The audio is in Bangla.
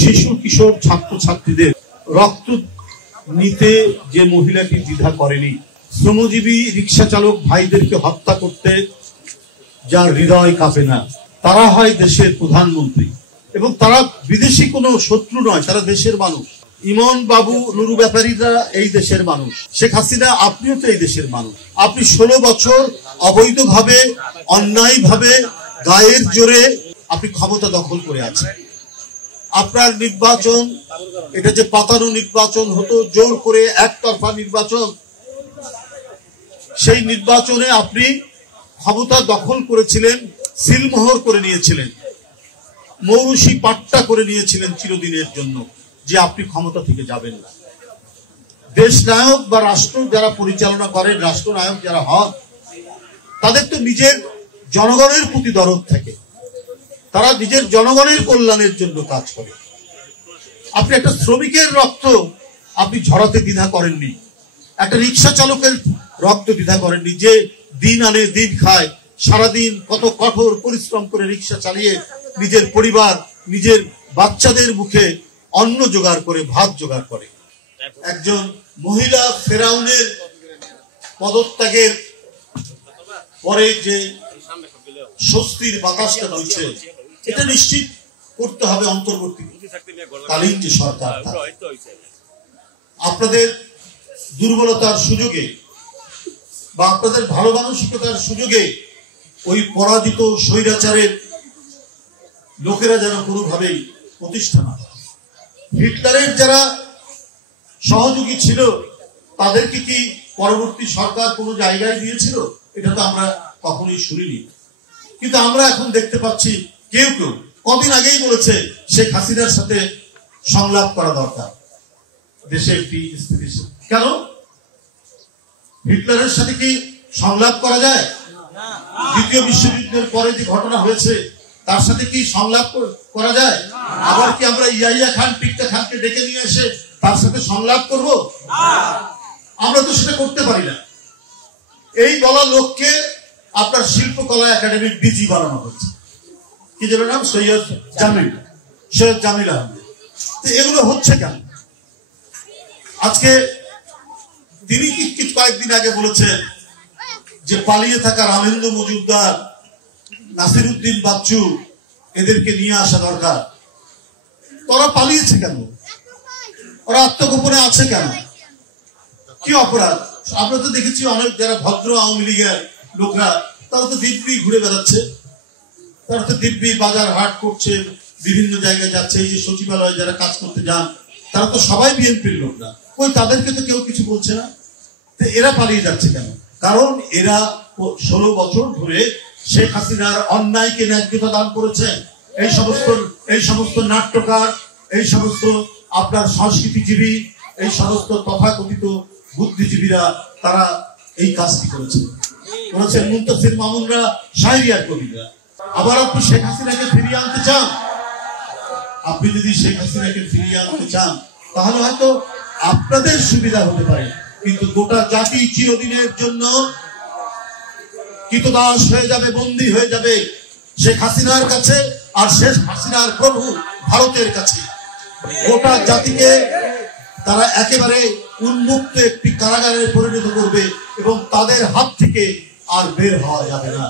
শিশু কিশোর ছাত্রছাত্রীদের রক্ত নিতে যে মহিলাটি দ্বিধা করেনি, শ্রমজীবী রিক্সা চালক ভাইদেরকে হত্যা করতে যার হৃদয় কাঁপে না, তারা হয় দেশের প্রধানমন্ত্রী এবং তারা বিদেশি কোনো শত্রু নয়, তারা দেশের মানুষ। ইমন বাবু, নুরু ব্যাপারীরা এই দেশের মানুষ। শেখ হাসিনা, আপনিও তো এই দেশের মানুষ। আপনি 16 বছর অবৈধভাবে, অন্যায়ভাবে, গায়ের জোরে আপনি ক্ষমতা দখল করে আছেন। আপনার নির্বাচন, এটা যে পাতানো নির্বাচন হতো, জোর করে একতরফা নির্বাচন, সেই নির্বাচনে আপনি ক্ষমতা দখল করেছিলেন, সিলমোহর করে নিয়েছিলেন, মৌরুষি পাট্টা করে নিয়েছিলেন চিরদিনের জন্য, যে আপনি ক্ষমতা থেকে যাবেন না। দেশ নায়ক বা রাষ্ট্র যারা পরিচালনা করেন, রাষ্ট্রনায়ক যারা হন, তাদের তো নিজের জনগণের প্রতি দরদ থাকে, তারা নিজের জনগণের কল্যাণের জন্য কাজ করে। আপনি একটা শ্রমিকের রক্ত আপনি ঝরাতে দ্বিধা করেননি, একটা রিক্সা চালকের রক্ত দ্বিধা করেননি, যে দিন আনে দিন খায়, সারাদিন কত কঠোর পরিশ্রম করে রিক্সা চালিয়ে নিজের পরিবার, নিজের বাচ্চাদের মুখে অন্ন জোগাড় করে, ভাত জোগাড় করে। একজন মহিলা ফেরাউনের পদত্যাগের পরে যে স্বস্তির বাতাসটা বইছে, এটা নিশ্চিত করতে হবে অন্তর্বর্তীকালীন যে সরকার। আপনাদের দুর্বলতার সুযোগে বা আপনাদের ভালো মানসিকতার সুযোগে ওই পরাজিত স্বৈরাচারের লোকেরা যেন কোনোভাবেই প্রতিষ্ঠা না হয়। হিটলারের যারা সহযোগী ছিল, তাদেরকে কি পরবর্তী সরকার কোনো জায়গায় দিয়েছিল? এটা তো আমরা কখনোই শুনিনি। কিন্তু আমরা এখন দেখতে পাচ্ছি কেউ কেউ কদিন আগেই বলেছে শেখ হাসিনার সাথে সংলাপ করা দরকার, দেশে একটি স্থিতিশীল। কেন? হিটলারের সাথে কি সংলাপ করা যায়? দ্বিতীয় বিশ্বযুদ্ধের পরে যে ঘটনা হয়েছে, তার সাথে কি সংলাপ করা যায়? আবার কি আমরা ইয়াহিয়া খান, পিকটা খানকে ডেকে নিয়ে এসে তার সাথে সংলাপ করব? আমরা তো সেটা করতে পারি না। এই বলা লোককে আপনার শিল্পকলা একাডেমির ডিজি বানানো হচ্ছে, কি যেন নাম, সৈয়দ জামিল আহমেদ। এগুলো হচ্ছে কেন? আজকে তিনি কয়েকদিন আগে বলেছেন যে পালিয়ে থাকা রামেন্দ্র মজুমদার, নাসিরউদ্দিন বাচ্চু, এদেরকে নিয়ে আসা দরকার। ওরা পালিয়েছে কেন? ওরা আত্মগোপনে আছে কেন? কি অপরাধ? আমরা তো দেখেছি অনেক যারা ভদ্র আওয়ামী লীগের লোকরা, তারা তো দিব্যি ঘুরে বেড়াচ্ছে, তারা তো দিব্যি বাজার হাট করছে, বিভিন্ন জায়গায় যাচ্ছে। এই যে সচিবালয়ে যারা কাজ করতে যান, তারা তো সবাই বিএনপির লোক না, ওই তাদেরকে তো কেউ কিছু বলছে না। তো এরা পালিয়ে যাচ্ছে কেন? কারণ এরা 16 বছর ধরে শেখ হাসিনার অন্যায়কে ন্যায্যতা দান করেছেন। এই সমস্ত নাট্যকার, এই সমস্ত আপনার সংস্কৃতিজীবী, এই সমস্ত তথাকথিত বুদ্ধিজীবীরা, তারা এই কাজটি করেছেন মুনতাসির মামুনরা, শাহরিয়ার কবিরা। আবার আপনি শেখ হাসিনাকে ফিরিয়ে আনতে চান? আপনি যদি শেখ হাসিনাকে ফিরিয়ে আনতে চান, তাহলে হয়তো আপনাদের সুবিধা হতে পারে, কিন্তু গোটা জাতি চিরদিনের জন্য কৃতদাস হয়ে যাবে, বন্দী হয়ে যাবে শেখ হাসিনার কাছে, আর শেখ হাসিনার প্রভু ভারতের কাছে। গোটা জাতিকে তারা একেবারে উন্মুক্ত একটি কারাগারে পরিণত করবে এবং তাদের হাত থেকে আর বের হওয়া যাবে না।